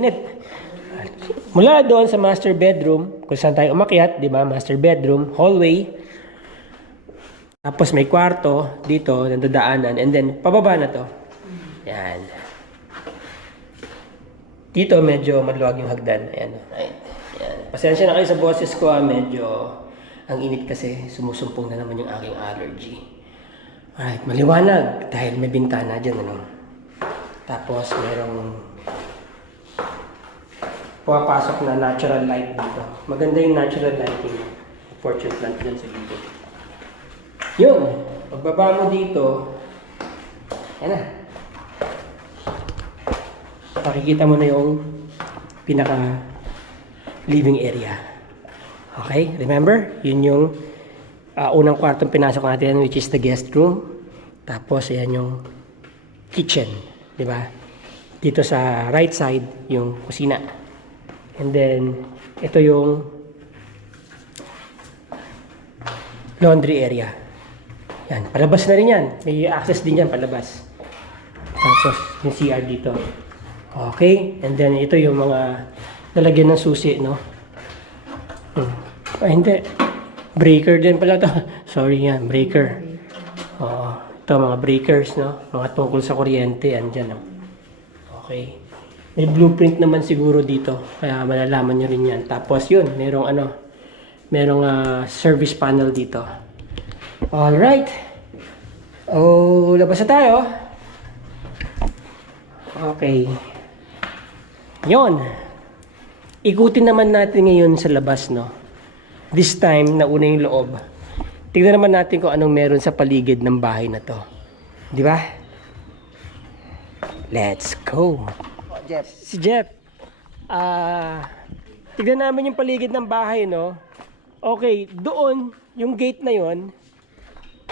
Init. Mula doon sa master bedroom, kung saan tayo umakyat, di ba? Master bedroom, hallway. Tapos may kwarto dito, nandadaanan. And then, pababa na to. Yan. Dito, medyo maluwag yung hagdan. Ayan. Ayan. Pasensya na kayo sa boses ko. Medyo ang init kasi. Sumusumpong na naman yung aking allergy. Alright, maliwanag. Dahil may bintana dyan. Ano? Tapos, merong pumapasok na natural light dito. Maganda yung natural lighting. Fortune plant dyan sa dito. Yun. Pagbaba mo dito, yan na. Makikita mo na yung pinaka living area. Okay? Remember? Yun yung unang kwartong pinasok natin, which is the guest room. Tapos, ayan yung kitchen. Diba? Dito sa right side, yung kusina. And then, ito yung laundry area. Yan, palabas na rin yan. May access din yan, palabas. Tapos, yung CR dito. Okay? And then, ito yung mga lalagyan ng susi, no? Ay, hindi. Breaker din pala to. Sorry yan, breaker. Oo. Ito, mga breakers, no? Mga tungkol sa kuryente, andyan, no? Okay. May blueprint naman siguro dito. Kaya malalaman nyo rin yan. Tapos yun, merong service panel dito. Alright. Oh, labas na tayo. Okay. Yun. Ikutin naman natin ngayon sa labas, no? This time, nauna yung loob. Tignan naman natin kung anong meron sa paligid ng bahay na to. Di ba? Let's go. Jeff. Si Jeff. Tignan namin yung paligid ng bahay, no? Okay, doon, yung gate na yon.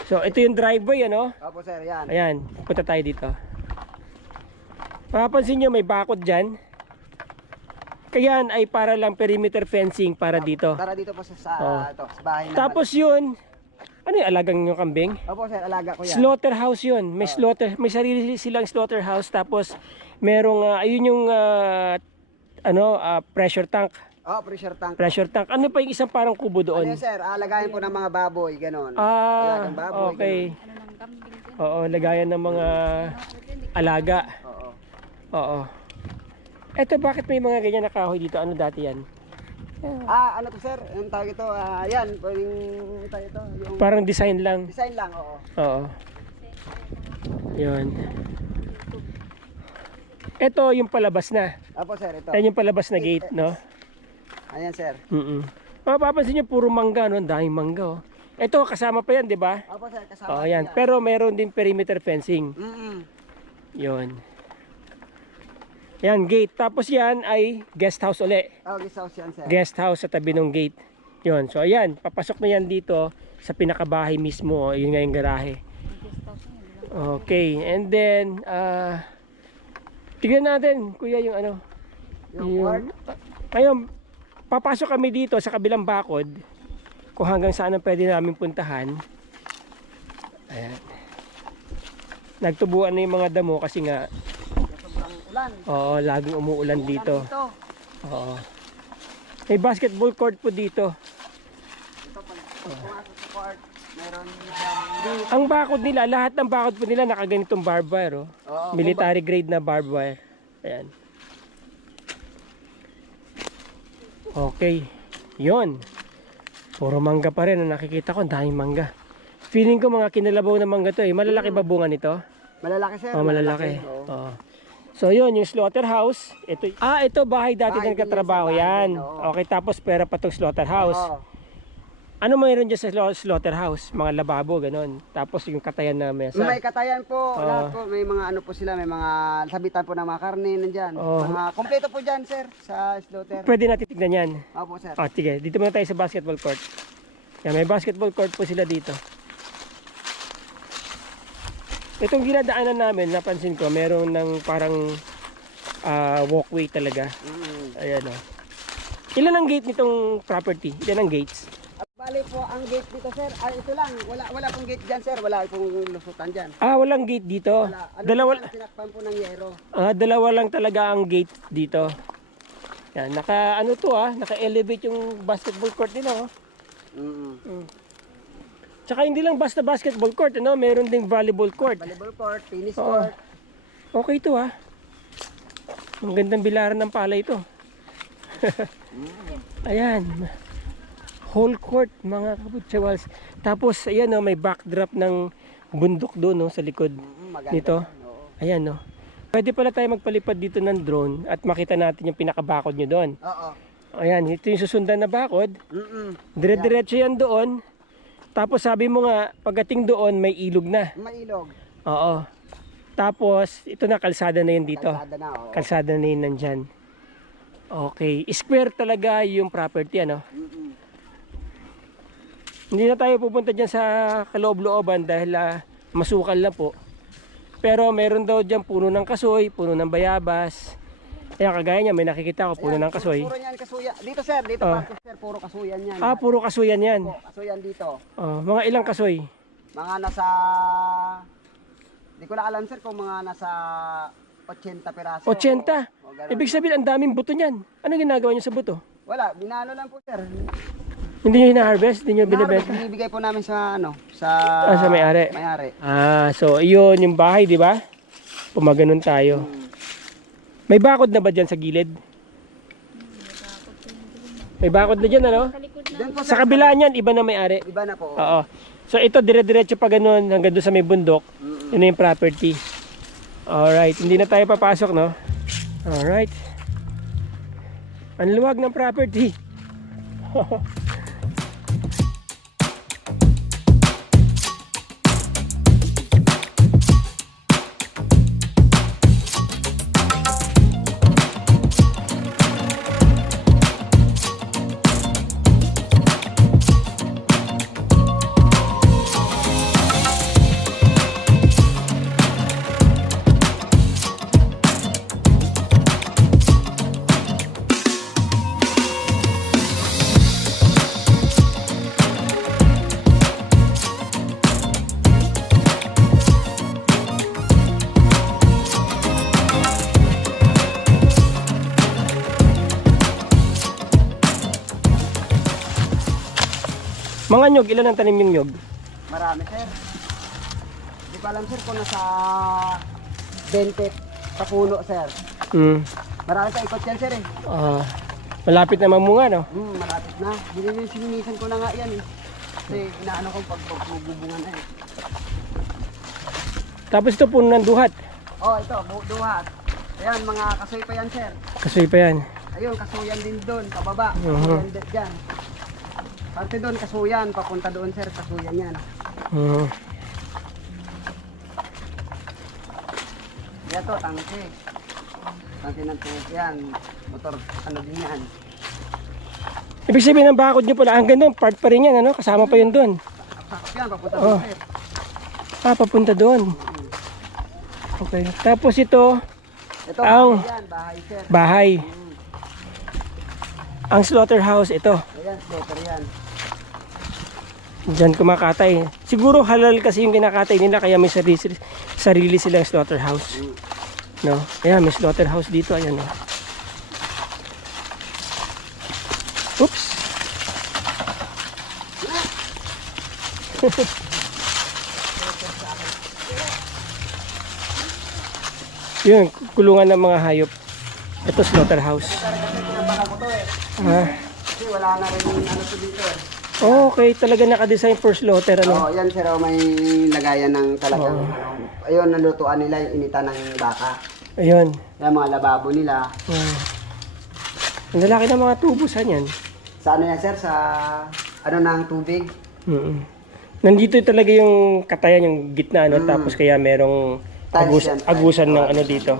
So, ito yung driveway, ano? Opo, sir, yan. Ayan, punta tayo dito. Mapapansin nyo, may bakod dyan. Kaya yan ay para lang perimeter fencing para dito. Para dito po sa bahay naman. Tapos yun, ano yung alagang yung kambing? Opo, sir, alaga ko yan. Slaughterhouse yun. May may sarili silang slaughterhouse. Tapos merong ayun yung pressure tank. Oh, pressure tank. Pressure tank. Ano pa yung isang parang kubo Ano doon? yun, sir? Lagayan po ng mga baboy, ganon. Alagang baboy, okay. Ganon. Oo, lagayan ng mga alaga. Oo. Oo. Eto, bakit may mga ganyan na kahoy dito? Ano dati yan? Ano to, sir? Yung tawag ito, yan, pwedeng ito, yung Parang design lang. design lang, oo. Oo. Yun. Ito yung palabas na. Opo, sir, ito. Yan yung palabas na gate, no? Ayan, sir. Mapapansin nyo, puro mangga, no? Daming mangga, oh. Ito, kasama pa yan, di ba? Opo, sir, kasama. Oo, yan. Pero meron din perimeter fencing. Yun. Yan, gate. Tapos yan ay guest house uli. Oh, guest house yan, sir. Guest house sa tabi ng gate. Yun. So, ayan. Papasok na yan dito sa pinakabahay mismo. Yun nga yung garahe. Okay. And then, tignan natin, kuya, yung ano. Yung Ngayon, papasok kami dito sa kabilang bakod. Kung hanggang saan ang pwede namin puntahan. Ayan. Nagtubuan na yung mga damo kasi nga ulan. oo, laging umuulan dito. Oo. May basketball court po dito. Ito pag pumasok sa court, meron Ang bakod nila, lahat ng bakod po nila nakaganitong barbed wire. Oh. Oo, Military grade na barbed wire. Ayan. Okay. Yun. Puro mangga pa rin ang nakikita ko. Daming mangga. Feeling ko mga kinalabaw na mangga to eh. Malalaki ba bunga nito? malalaki, sir. Oh, malalaki. Oo. Oo. So yun, yung slaughterhouse. Ito bahay dati Bahay na nagkatrabaho din yan, sir. yan. Bahay din, oo. Okay, tapos pera pa itong slaughterhouse. Oo. Ano mayroon dyan sa slaughterhouse? Mga lababo, ganun. Tapos yung katayan na mesa. May katayan po, lahat po, may mga ano po sila, may mga sabitan po ng mga karne nandyan. Oo. Mga kompleto po dyan, sir, sa slaughter. Pwede natin tignan yan. Opo, sir. Sige, dito muna tayo sa basketball court. Yan, may basketball court po sila dito. Itong ginadaanan namin, napansin ko, meron ng parang walkway talaga. Ayan o. Ilan ang gate nitong property? Ilan ang gates? Bali po, ang gate dito, sir, ito lang. Wala pong gate dyan, sir. Wala pong lusutan dyan. Walang gate dito. Wala. Ano Dalawa, po yan, sinakpan po ng yero. dalawa lang talaga ang gate dito. Yan, ano to naka-elevate yung basketball court nila oh. Tsaka hindi lang basta basketball court, meron ding volleyball court. Volleyball court, tennis Oo. court. Okay to Ang gandang bilaran ng palay ito. Ayan. Whole court mga kabutsawals. Tapos ayan may backdrop ng bundok doon sa likod Maganda. nito. Oo. Ayan Pwede pala tayo magpalipad dito ng drone at makita natin yung pinakabakod nyo doon. Oo. Ayan, ito yung susundan na bakod. Mm. Dire-diretso yan doon. Tapos sabi mo nga, pagdating doon may ilog na. Mailog. Oo. Tapos, ito na, kalsada na yun dito. Kalsada na, oo. Kalsada na yun nandyan. Okay. Square talaga yung property, Mm-mm. Hindi na tayo pupunta dyan sa kaloob-looban dahil masukal na po. Pero meron daw dyan puno ng kasoy, puno ng bayabas. Kaya kagaya niya, may nakikita ko puno ng kasoy. Puro yan kasuya. Dito sir, dito sir, puro kasuyan yan. Puro kasuyan yan. Kasuyan dito. Mga ilang kasoy? Mga nasa, di ko na alam sir kung mga nasa 80 piraso. 80? O ganun. Ibig sabihin, ang daming buto niyan. Ano ginagawa niyo sa buto? Wala, binalo lang po sir. Hindi niyo hina-harvest? Hindi niyo binibenta? Binibigay po namin sa sa may-ari. May-ari. So iyon yung bahay, di ba? Pumaganon tayo. May bakod na ba dyan sa gilid? May bakod na dyan, Doon po, Sa sir, kabila niyan, iba na may-ari. iba na po. Oo. So ito, dire-diretso pa ganun hanggang doon sa may bundok. Yun na yung property. Alright, hindi na tayo papasok, no? Alright. Ang luwag ng property. Mga nyog, ilan ang tanim yung nyog? Marami sir. Di pa alam sir kung nasa 20 sa puno sir. Marami pa ikot yan sir eh. Malapit na mamunga, no? Malapit na. Sininisan ko na nga yan eh. Kasi inaano ko pag magbubungan na eh. Tapos ito puno ng duhat. Oh, ito, duhat. Ayan, mga kasoy pa yan sir. Kasoy pa yan. Ayun, kasuyan din doon, pababa. Kasuyan din dyan. Parte doon, kasuyan. Papunta doon sir, kasuyan yan. Yan to, tangke. Tangke ng tubig yan. Motor, ano din yan. Ibig sabihin ng bakod nyo pala, hanggang doon, part pa rin yan, Kasama pa yun doon. Sakop yan, papunta doon sir. Papunta doon. Okay. Tapos ito, Ito, ang bahay yan, bahay sir. bahay. Ang slaughterhouse, ito. Ayan, slaughter yan. Diyan kumakatay. Siguro halal kasi yung kinakatay nila kaya may sarili silang slaughterhouse. No? Ayan, may slaughterhouse dito. Ayan, Oops! Yun, kulungan ng mga hayop. Ito slaughterhouse. Kasi pinabaka ko to eh. Kasi wala na rin ano to dito eh. Okay, talaga naka-design for slaughter, Oo, yan sir, may lagayan ng talagang ayun, nalutuan nila yung inita ng baka. Ayun. Yung mga lababo nila. Ang lalaki ng mga tubusan yan. Sa ano yan sir, sa ano ng tubig. Nandito talaga yung katayan, yung gitna, tapos kaya merong agusan ng ano dito.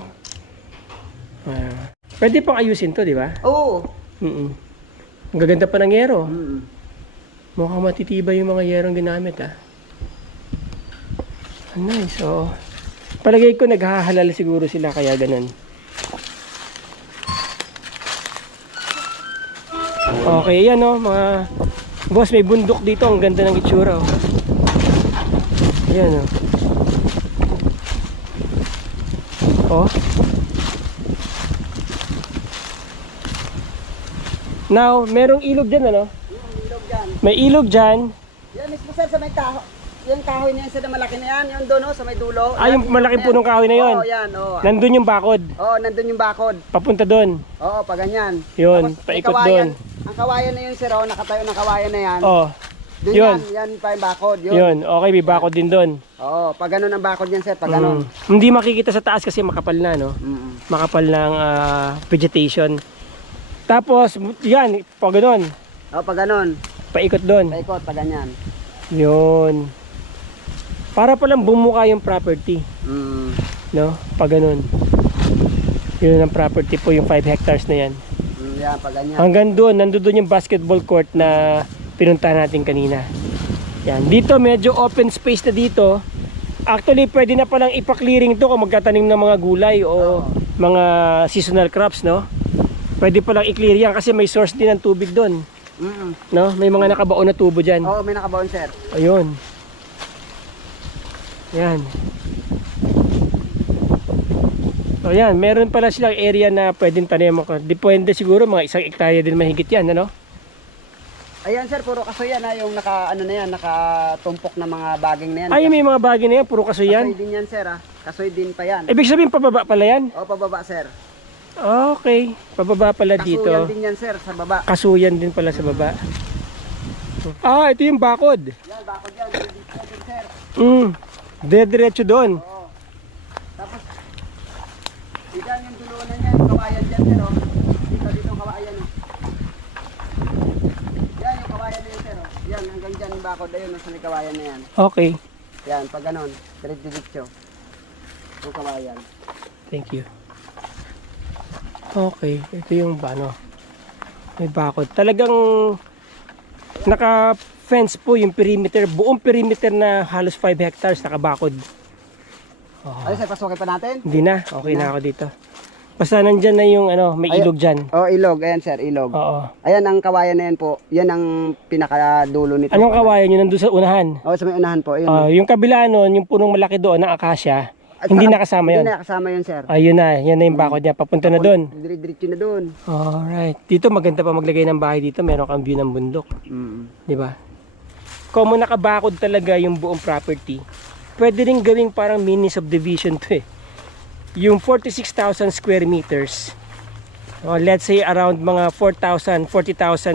Pwede pang ayusin to, di ba? Oo. Ang gaganda pa ng yero. Mukhang matitibay yung mga yerong ginamit, Nice, oo. Palagay ko naghahalal siguro sila kaya ganun. Okay, yan mga boss, may bundok dito. Ang ganda ng itsura, Ayan, Now, merong ilog dyan, ano? Yung ilog dyan. May ilog dyan. Yan mismo sir, sa may kahoy. Yung kahoy na yan sir na malaki na yan. Yung doon sa may dulo. Ah, yung malaking punong kahoy na yun. Oo, yan. Oo. Nandun yung bakod. Oo, nandun yung bakod. Papunta doon. Oo, pa ganyan. Yun, Tapos, may paikot kawayan. doon. Ang kawayan na yun sir, nakatayo ng kawayan na yan. Oh, Doon yun. yan pa yung bakod. Yun. yun. Okay, may bakod din doon. Oo, pag ganun ang bakod yan sir, pag ganun. Hindi makikita sa taas kasi makapal na, no? Mm. Makapal ng vegetation. Tapos, yan, pag ganun, Oo, pag ganun. paikot doon. Paikot, pag ganyan. Yun. Para palang bumuka yung property, Mm. no? Pag ganun. Yun ang property po, yung 5 hectares na yan. Yan, pag ganyan. Hanggang doon, nandoon yung basketball court na pinuntahan natin kanina. Yan. Dito, medyo open space na dito. Actually, pwede na palang ipa-clearing to kung magtatanim ng mga gulay o mga seasonal crops, no? Pwede palang i-clear yan kasi may source din ng tubig doon, Mm. no? May mga nakabaon na tubo dyan. Oo, may nakabaon sir. Ayun. Yan. So yan, meron pala silang area na pwedeng tanim. Depende siguro, mga 1 hektarya din mahigit yan, ano? Ayan sir, puro kasoy yan ha, yung nakatumpok na mga baging na yan. Ay, may mga bagay na yan, puro kasoy yan. Kasoy din yan sir ha, kasoy din pa yan. Ibig sabihin, pababa pala yan? O, pababa sir. Okay, pababa pala dito. Kasuyan din yan sir, sa baba. Kasuyan din pala sa baba. Ah, ito yung bakod. Yan, bakod yan, dito din sir. Diretso doon. Oo. Tapos, yan yung dulunan niya, yung kawayan dyan sir o. Dito yung kawayan o. Yan yung kawayan na yun sir o. Yan, hanggang dyan yung bakod, ayun, nasa may kawayan na yan. Okay, Yan, pag ganon, diretso. Yung kawayan. thank you. Okay, ito yung ano, may bakod. Talagang naka-fence po yung perimeter, buong perimeter na halos 5 hectares nakabakod. Ayun sir, pasukin pa natin. Hindi na, okay na ako dito. Basta nandyan na yung ano, may ilog dyan. Oh, ilog. Ayan sir, ilog. Oo. Ayan ang kawayan na yan po. Yan ang pinakadulo nito. Anong kawayan yun nandun sa unahan? Oh, sa may unahan po. Ayun. Yung kabila nun, yung punong malaki doon ng akasya, hindi nakasama yun. Hindi nakasama yun sir. Ayun na, yan na yung bakod niya, papunta na doon. Diretso na doon. Alright. Dito maganda pa maglagay ng bahay dito, meron kang view ng bundok. Di ba? Kung nakabakod talaga yung buong property, pwede rin gawing parang mini subdivision to eh. Yung 46,000 square meters, let's say around mga 40,000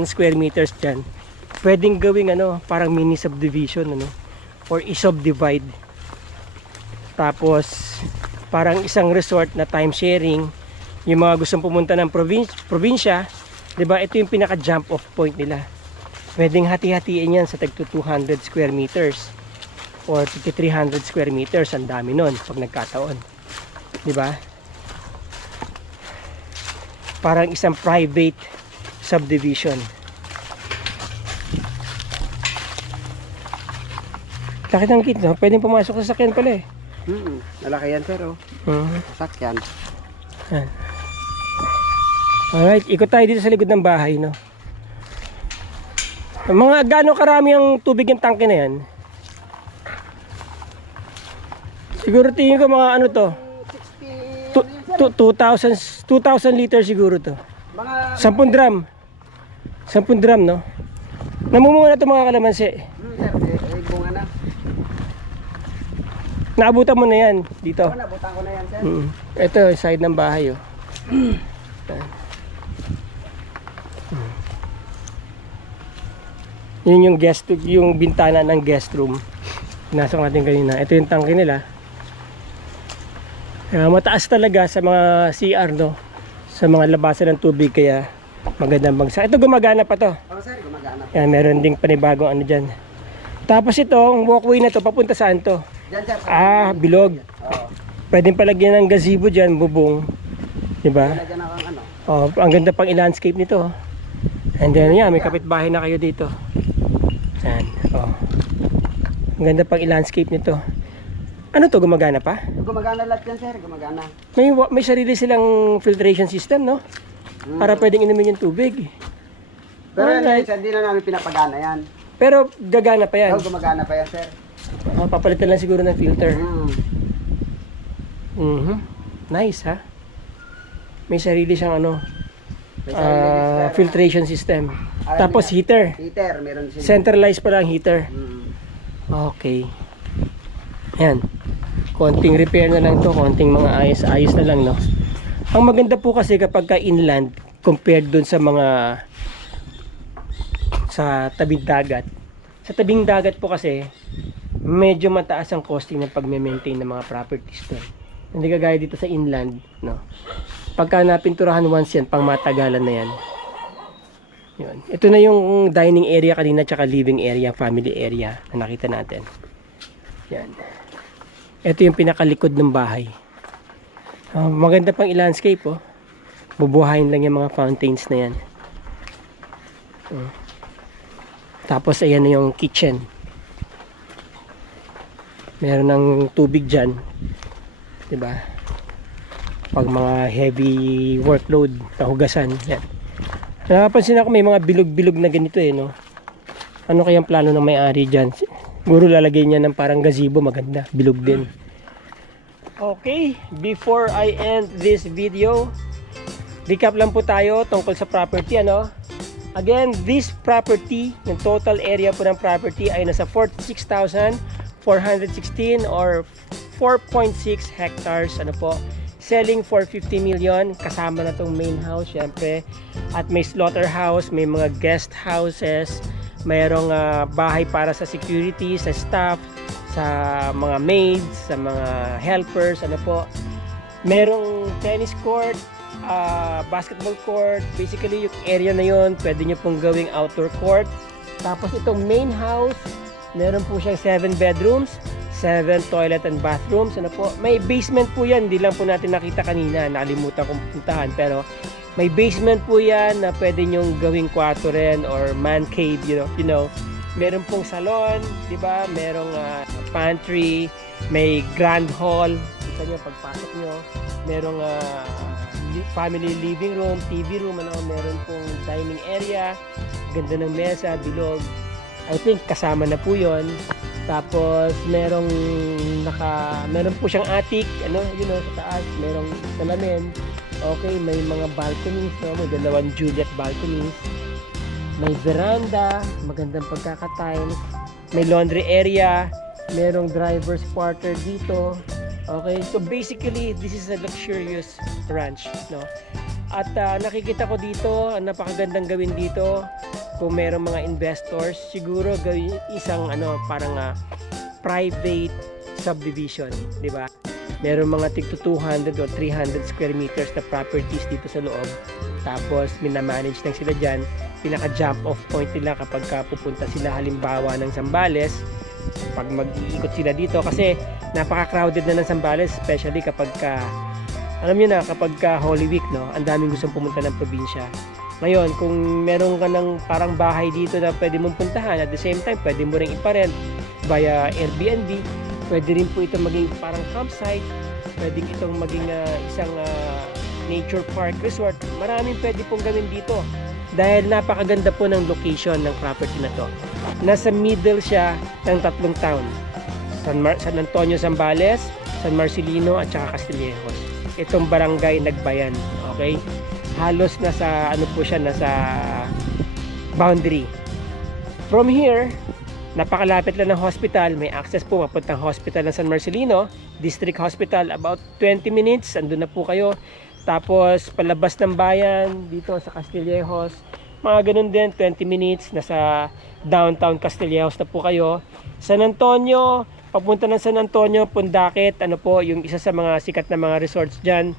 square meters dyan, pwedeng gawing ano, parang mini subdivision, ano, or i-subdivide. Tapos, parang isang resort na time sharing, yung mga gustong pumunta ng probinsya, di ba, ito yung pinaka jump off point nila. Pwedeng hati-hatiin yan sa tag 200 square meters or 300 square meters, ang dami nun pag nagkataon. Di ba? Parang isang private subdivision. Laki ng kit, no? Pwedeng pumasok sa sakyan pala eh. Malaki yan sir oh. Sakyan. Alright, ikot tayo dito sa likod ng bahay, no? Mga gaano karami ang tubig yung tangke na yan? Siguro tingin ko mga ano to, 2,000 liters siguro to. Mga 10 drum. 10 drum, no? Namumunga na ito mga kalamansi. sir, bunga na. Naabutan mo na yan dito. Oo, nabutan ko na yan sir. Ito, yung side ng bahay, oh. Yun yung yung bintana ng guest room. Pinasok natin kanina. Ito yung tangke nila. Mataas talaga sa mga CR, no? Sa mga labasan ng tubig, kaya magandang bagsak. Ito gumagana pa to. Oo sir, gumagana. Yan, meron ding panibagong ano dyan. Tapos ito, ang walkway na to, papunta saan to? Diyan sir. Bilog. Oo. Pwedeng palagyan ng gazebo dyan, bubong. Diba? Lagyan ako ng ano. Oh, ang ganda pang i-landscape nito. And then yan, may kapitbahay na kayo dito. Yan. Oh. Ang ganda pang i-landscape nito. Ano to, gumagana pa? Gumagana lahat yan sir, gumagana. May sarili silang filtration system, no? Para pwedeng inumin yung tubig. Pero yan Alright. sir, hindi na namin pinapagana yan. Pero gagana pa yan. Oo, gumagana pa yan sir. Oh, papalitan lang siguro ng filter. Mm. Nice, ha? May sarili siyang ano, May sarili filtration system. Alam Tapos niya. heater. Heater, meron sila. Centralized pala ang heater. Okay. Yan. Konting repair na lang to, konting mga ayos-ayos na lang, no. Ang maganda po kasi kapag ka inland compared dun sa mga sa tabing dagat. Sa tabing dagat po kasi medyo mataas ang costing ng pagme-maintain ng mga properties doon. Hindi kagaya dito sa inland, no. Pagka napinturahan once yan, pang matagalan na yan. Yun. Ito na yung dining area kanina, tsaka living area, family area na nakita natin. Yan. Ito yung pinakalikod ng bahay. Maganda pang i-landscape, oh. Bubuhayin lang yung mga fountains na yan. Tapos ayan na yung kitchen. Meron ng tubig dyan, diba? Pag mga heavy workload, nahugasan. Yan. Napapansin ako may mga bilog-bilog na ganito, no? Ano kayang plano ng may-ari dyan? Siguro lalagay niya ng parang gazebo, maganda, bilog din. Okay, before I end this video, recap lang po tayo tungkol sa property, ano? Again, this property, yung total area po ng property ay nasa 46,416 or 4.6 hectares, ano po? Selling for 50 million, kasama na tong main house, syempre. At may slaughterhouse, may mga guest houses, mayroong bahay para sa security, sa staff, sa mga maids, sa mga helpers, ano po. Merong tennis court, basketball court, basically yung area na yon pwede nyo pong gawing outdoor court. Tapos itong main house, meron po siyang 7 bedrooms, 7 toilet and bathrooms, ano po. May basement po yan, hindi lang po natin nakita kanina, nakalimutan kong puntahan, pero may basement po yan na pwede nyong gawing kwarto rin or man cave, you know. Meron pong salon, di ba? Merong pantry, may grand hall, isa nyo pagpasok nyo. Merong family living room, TV room, ano, meron pong dining area, ganda ng mesa, bilog. I think kasama na po 'yon. Tapos meron po siyang attic, ano, sa taas, merong salamin. Okay, may mga balconies, no? May 2 Juliet balconies. May veranda, magandang pagkaka-tiles. May laundry area, merong driver's quarter dito. Okay, so basically this is a luxurious ranch, no? At nakikita ko dito, napakagandang gawin dito. Kung merong mga investors, siguro gawin isang parang private subdivision, di ba? Merong mga tig 200 or 300 square meters na properties dito sa loob. Tapos minamanage lang sila dyan. Pinaka jump off point nila kapag pupunta sila halimbawa ng Zambales, pag mag-iikot sila dito kasi napaka-crowded na ng Zambales, especially kapag alam niyo na, kapag Holy Week, no, ang daming gustong pumunta ng probinsya. Ngayon, kung meron ka ng parang bahay dito na pwede mong puntahan, at the same time pwede mo ring iparent via Airbnb, pwede rin po ito maging parang campsite, pwede itong maging isang nature park resort. Maraming pwede pong gawin dito dahil napakaganda po ng location ng property na to. Nasa middle siya ng 3 town, San Antonio, Zambales, San Marcelino at saka Castillejos. Itong barangay Nagbayan, okay? Halos nasa nasa boundary. From here, napakalapit lang ng hospital, may access po papuntang hospital ng San Marcelino, District Hospital, about 20 minutes, andun na po kayo. Tapos palabas ng bayan dito sa Castillejos, mga ganun din, 20 minutes, nasa downtown Castillejos na po kayo. San Antonio, papunta ng San Antonio, Pundakit, yung isa sa mga sikat na mga resorts dyan,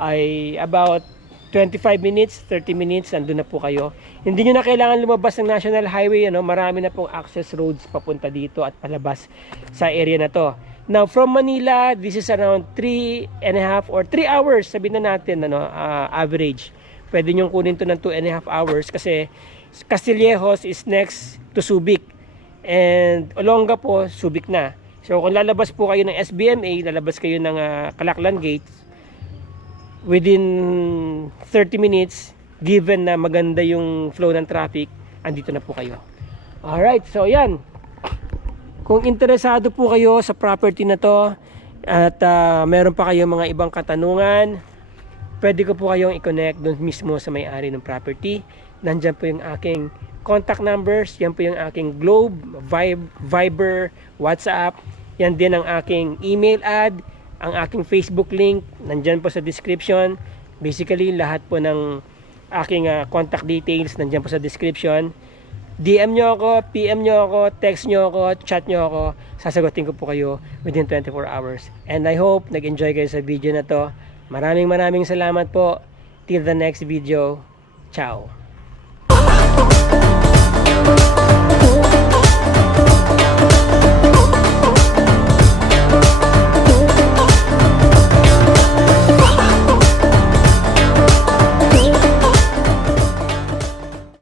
ay about 25 minutes, 30 minutes, andun na po kayo. Hindi nyo na kailangan lumabas ng National Highway, marami na pong access roads papunta dito at palabas sa area na to. Now, from Manila, this is around 3.5 or 3 hours, sabihin na natin, average. Pwede nyo kunin to ng 2.5 hours kasi Castillejos is next to Subic. And Olonga po, Subic na. So, kung lalabas po kayo ng SBMA, lalabas kayo ng Calaklan Gate, within 30 minutes, given na maganda yung flow ng traffic, andito na po kayo. Alright, so yan. Kung interesado po kayo sa property na to at meron pa kayo mga ibang katanungan, pwede ko po kayong i-connect doon mismo sa may-ari ng property. Nandyan po yung aking contact numbers. Yan po yung aking Globe, Viber, WhatsApp. Yan din ang aking email ad, ang aking Facebook link. Nandyan po sa description. Basically, lahat po ng aking contact details nandyan po sa description. DM nyo ako, PM nyo ako, text nyo ako, chat nyo ako. Sasagutin ko po kayo within 24 hours. And I hope nag-enjoy kayo sa video na to. Maraming salamat po. Till the next video. Ciao.